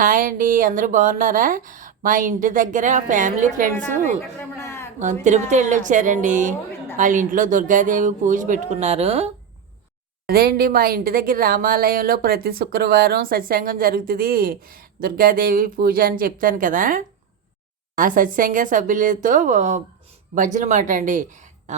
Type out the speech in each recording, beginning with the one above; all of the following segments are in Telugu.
హాయ్ అండి అందరూ బాగున్నారా? మా ఇంటి దగ్గర ఫ్యామిలీ ఫ్రెండ్స్ తిరుపతి వెళ్ళి వచ్చారండి వాళ్ళ ఇంట్లో దుర్గాదేవి పూజ పెట్టుకున్నారు. అదే అండి మా ఇంటి దగ్గర రామాలయంలో ప్రతి శుక్రవారం సత్సంగం జరుగుతుంది. దుర్గాదేవి పూజ అని చెప్తాను కదా. ఆ సత్సంగ సభ్యులతో భజన మాట అండి.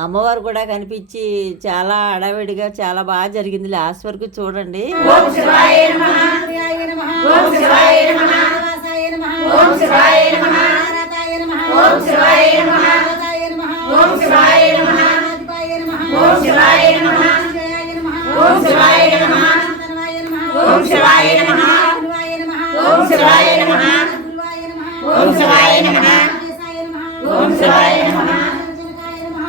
అమ్మవారు కూడా కనిపించి చాలా అడావిడిగా చాలా బాగా జరిగింది లాస్ట్ వరకు చూడండి ఓం శివాయ నమః ఓం శివాయ నమ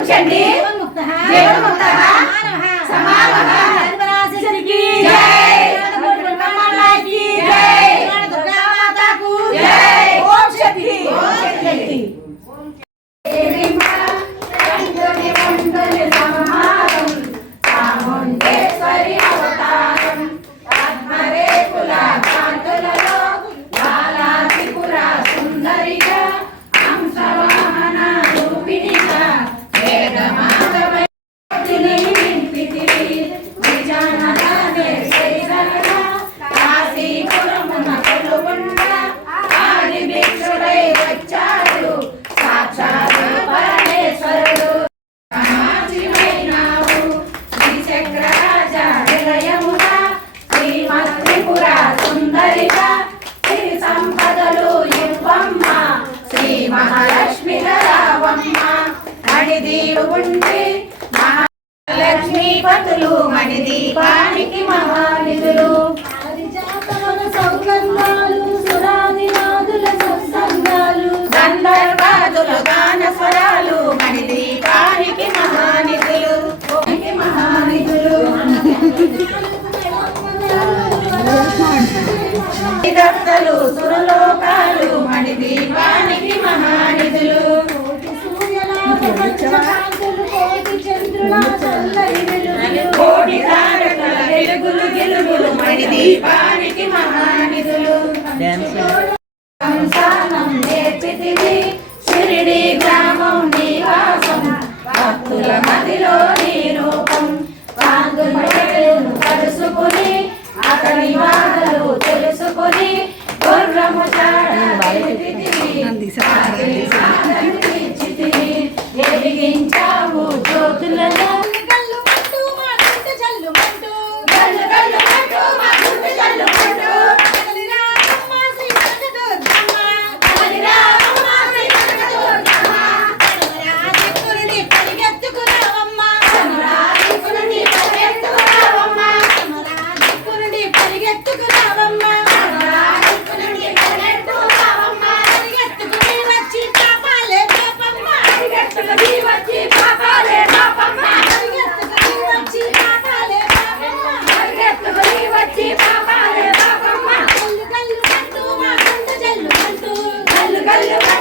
యోగక్షండి జీవన్ముక్త వారికి మహానిధులు. సౌగంధాలు సురాదినాదుల సత్సంగాలు. గంధర్వాదుల గాన స్వరాలు మణి దీపానికి మహానిధులు. మహానిధులు. దత్తలు సురలోకాలు మణి దీపానికి మహానిధులు. కోటి చంద్రుల కోటి వెలుగులు గెలుగులు మణి దీపానికి మహానిధులు.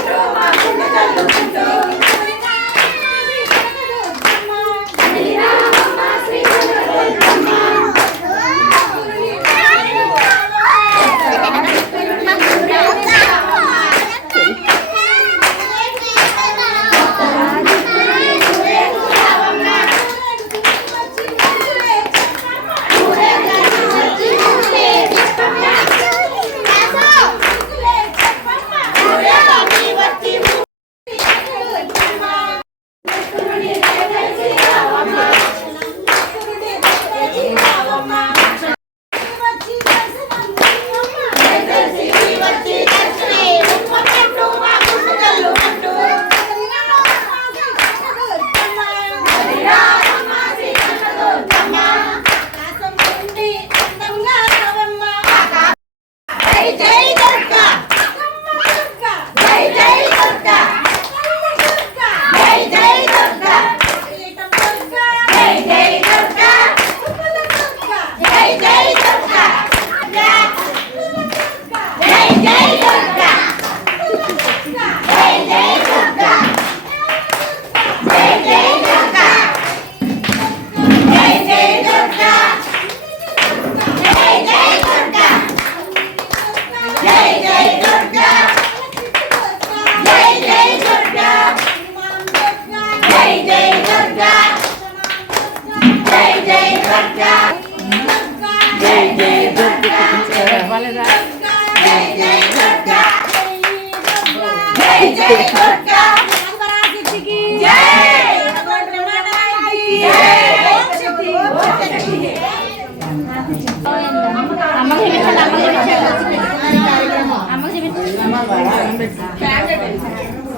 策马奔腾共享人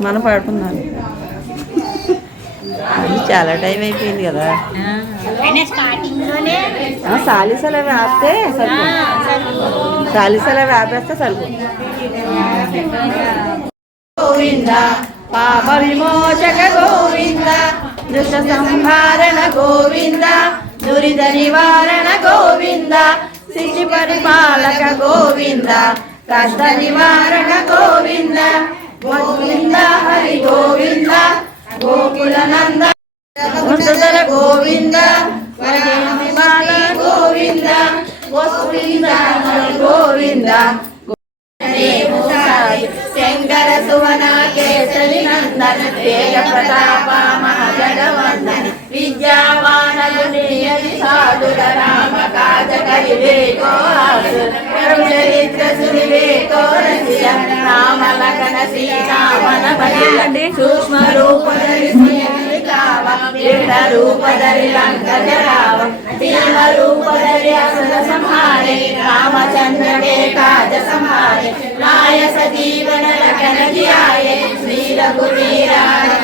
మన పాడుకున్నాను చాలా టైం అయిపోయింది కదా. సాలిసలు అవి ఆపితే సరిపోతుంది సాలిసలు అవి ఆపేస్తే గోవింద పాప విమోచక గోవింద దుష్ట సంహారణ గోవింద దురిత నివారణ గోవింద శిశు పరిపాలక గోవింద కష్ట నివారణ గోవింద గోవింద హరి గోవింద గోకుల నంద వంశధర గోవింద వరగేమి గోవింద గోవింద గోవింద శంకర సువన కేసరి నందన తేజ ప్రతాప మహాజగవందన విద్యావానలు నియతి సాధుల రామ కాజ వివేకో చరిత్ర సువివేకో రసియ రామ లగన సీతామన భయ సూక్ష్మ రూపధరి కావ ಕಿರಣ ರೂಪದಲ್ಲಿ ಲಂಕಜರಾವ ಭೀಮ ರೂಪದಲ್ಲಿ ಅಸುರ ಸಂಹಾರೆ ರಾಮಚಂದ್ರನೇ ಕಾಜ ಸಂಹಾರೆ ನಾಯಸ ಜೀವನ ಲಖನಗಿಯಾಯೇ ಶ್ರೀ ರಘುವೀರಾಯ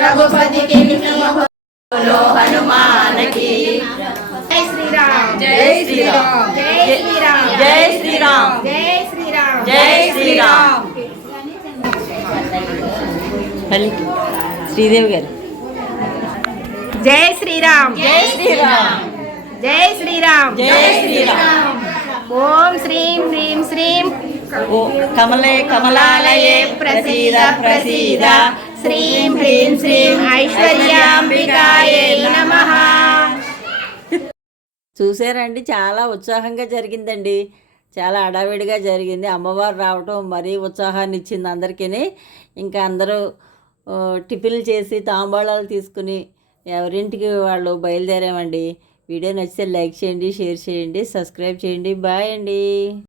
ರಘುಪತಿ శ్రీదేవి గారు. జై శ్రీరామ్. జై శ్రీరామ్. జై శ్రీరామ్. జై శ్రీరామ్. ఓం శ్రీం హ్రీం శ్రీం. ఓ కమలే కమలాలయే ప్రసీద ప్రసీద. శ్రీం హ్రీం శ్రీం ఐశ్వర్యాంబికాయే నమః. చూసారండి చాలా ఉత్సాహంగా జరిగిందండి. చాలా హడావిడిగా జరిగింది. అమ్మవారు రావటం మరీ ఉత్సాహాన్ని ఇచ్చింది అందరికీ ఇంకా అందరూ టిఫిన్లు చేసి తాంబాళాలు తీసుకుని ఎవరింటికి వాళ్ళు బయలుదేరామండి. వీడియో నచ్చితే లైక్ చేయండి షేర్ చేయండి సబ్స్క్రైబ్ చేయండి. బాయ్ అండి.